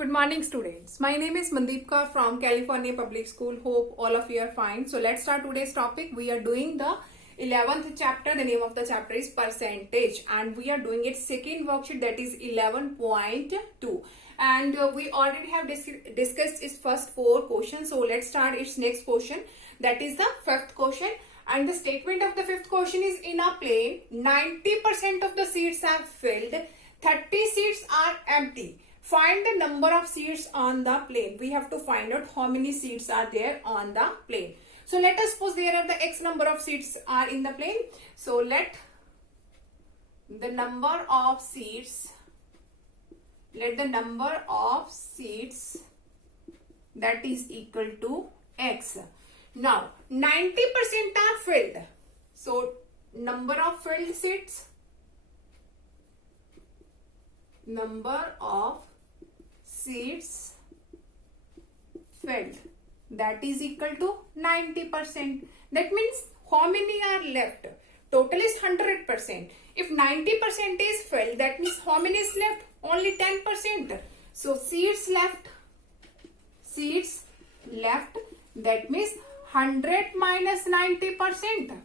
Good morning, students. My name is Mandeepka from California Public School. Hope all of you are fine. So let's start today's topic. We are doing the 11th chapter. The name of the chapter is percentage, and we are doing it second worksheet, that is 11.2. And we already have discussed its first 4 questions. So let's start its next question. That is the 5th question. And the statement of the 5th question is, in a plane, 90% of the seats are filled, 30 seats are empty. Find the number of seats on the plane. We have to find out how many seats are there on the plane. So let us suppose there are the x number of seats are in the plane. So let the number of seats that is equal to x. Now 90% are filled. So number of filled seats, filled, that is equal to 90%. That means how many are left? Total is 100%. If 90% is filled, that means how many is left? Only 10%. So seats left, that means 100 minus 90%.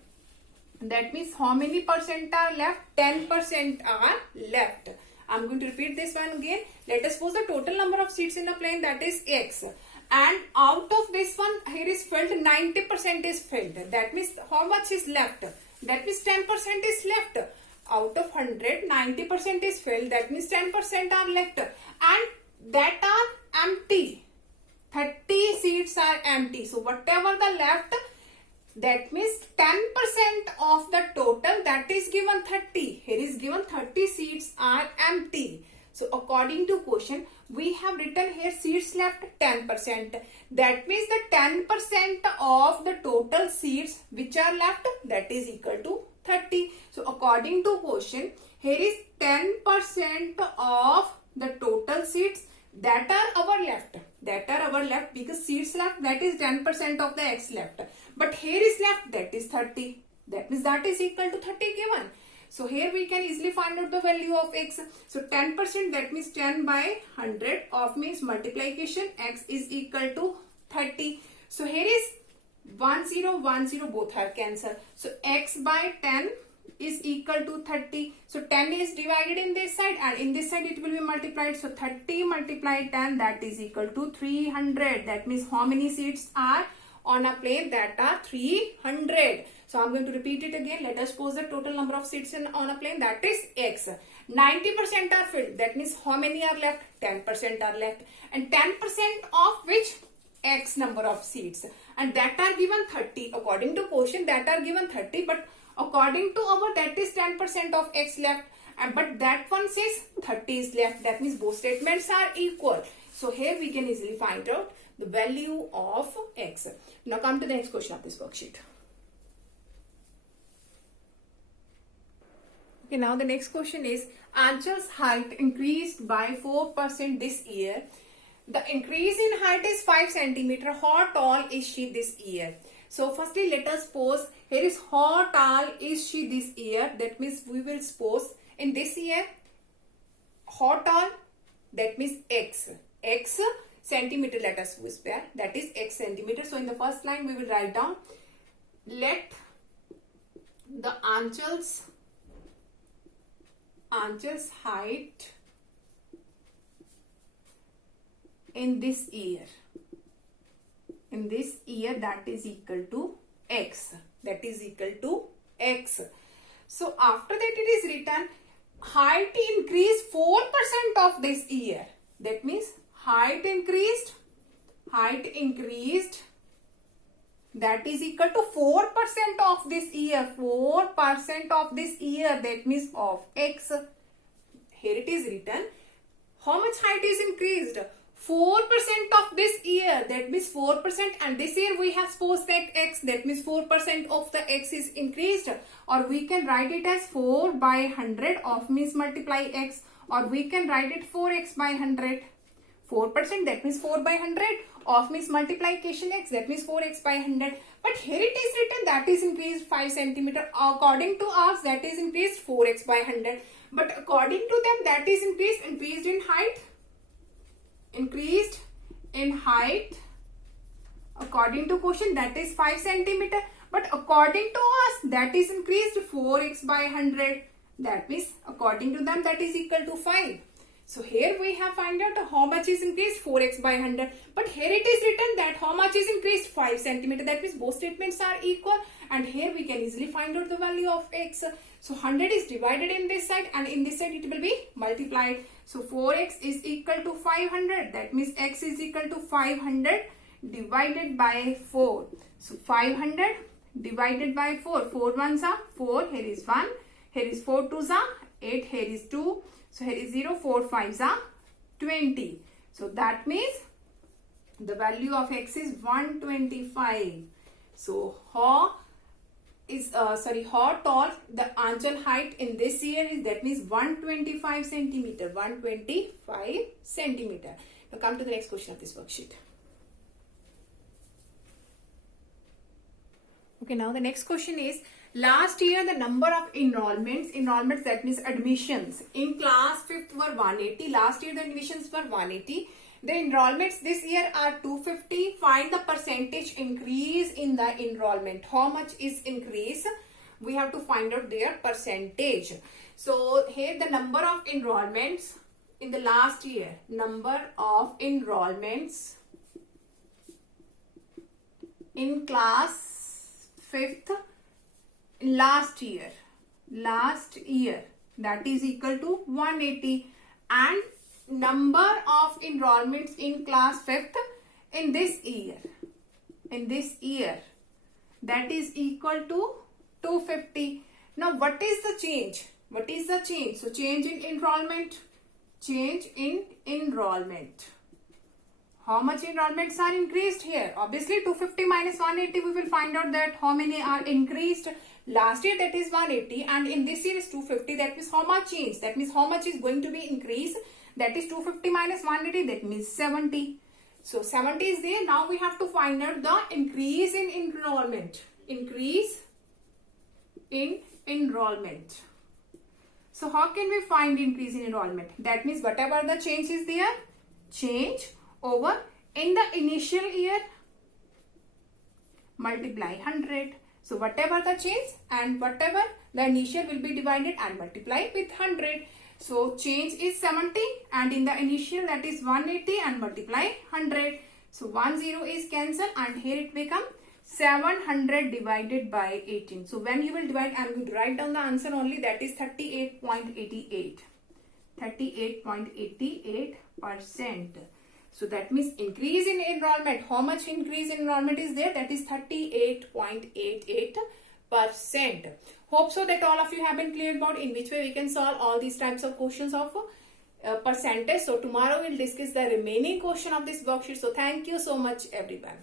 That means how many percent are left? 10% are left. I'm going to repeat this one again. Let us suppose the total number of seats in the plane, that is x. And out of this one, here is filled, 90% is filled. That means how much is left? That means 10% is left. Out of 100, 90% is filled. That means 10% are left. And that are empty. 30 seats are empty. So whatever the left, that means 10% of the total, that is given 30. Here is given 30 seats are empty. So according to question, we have written here seats left 10%. That means the 10% of the total seats which are left, that is equal to 30. So according to question, here is 10% of the total seats that are our left. Because seats left, that is 10% of the x left. But here is left, that is 30. That means that is equal to 30 given. So here we can easily find out the value of x. So 10%, that means 10 by 100 of means multiplication, x is equal to 30. So here is 1 0 1 0, both are cancelled. So x by 10 is equal to 30. So 10 is divided in this side, and in this side it will be multiplied. So 30 multiplied 10, that is equal to 300. That means how many seats are on a plane? That are 300. So I'm going to repeat it again. Let us suppose the total number of seats on a plane, that is x. 90% are filled. That means how many are left? 10% are left. And 10% of which? X number of seats. And that are given 30. According to question, that are given 30. But according to our, that is 10% of x left. But that one says 30 is left. That means both statements are equal. So here we can easily find out the value of x. Now come to the next question of this worksheet. Okay, now the next question is, Anchal's height increased by 4% this year. The increase in height is 5 centimeter. How tall is she this year? So firstly, let us suppose here is how tall is she this year. That means we will suppose in this year, how tall, that means x centimeter, let us whisper, that is x centimeter. So in the first line we will write down, let the Anchal's height in this year, that is equal to x. So after that it is written, height increased 4% of this year. That means height increased, that is equal to 4% of this year. 4% of this year, that means of x. Here it is written, how much height is increased? 4% of this year, that means 4%, and this year we have supposed that x, that means 4% of the x is increased, or we can write it as 4 by 100 of means multiply x, or we can write it 4x by 100. 4%, that means 4 by 100 of means multiplication x, that means 4x by 100. But here it is written that is increased 5 centimeter. According to us, that is increased 4x by 100. But according to them, that is increased in height. increased in height according to question, that is 5 centimeter, but according to us that is increased 4x by 100. That means according to them that is equal to 5. So here we have find out how much is increased 4x by 100, but here it is written that how much is increased 5 centimeter. That means both statements are equal, and here we can easily find out the value of x. So 100 is divided in this side, and in this side it will be multiplied. So 4x is equal to 500. That means x is equal to 500 divided by 4. So 500 divided by 4. 4 ones are 4. Here is 1. Here is 4 twos are 8. Here is 2. So here is 0. 4 fives are 20. So that means the value of x is 125. So how tall the Aanchal height in this year is, that means 125 centimeter. 125 centimeter. Now come to the next question of this worksheet. Okay, now the next question is, last year the number of enrollments that means admissions in class 5th were 180. Last year the admissions were 180. The enrollments this year are 250. Find the percentage increase in the enrollment. How much is increase? We have to find out their percentage. So here the number of enrollments in the last year, number of enrollments in class 5th last year, that is equal to 180, and number of enrollments in class 5th in this year, that is equal to 250. Now what is the change? So change in enrollment. How much enrollments are increased here? Obviously 250 minus 180, we will find out that how many are increased. Last year that is 180, and in this year is 250. That means how much change? That means how much is going to be increased? That is 250 minus 180, that means 70. So 70 is there. Now we have to find out the increase in enrollment. So how can we find increase in enrollment? That means whatever the change is there, change over in the initial year, multiply 100. So whatever the change and whatever the initial will be divided and multiply with 100. So change is 70, and in the initial that is 180 and multiply 100. So 10 is cancelled, and here it becomes 700 divided by 18. So when you will divide, I am going to write down the answer only, that is 38.88. 38.88%. So that means increase in enrollment. How much increase in enrollment is there? That is 38.88%. Hope so that all of you have been clear about in which way we can solve all these types of questions of percentage. So tomorrow we'll discuss the remaining question of this worksheet. So thank you so much everyone.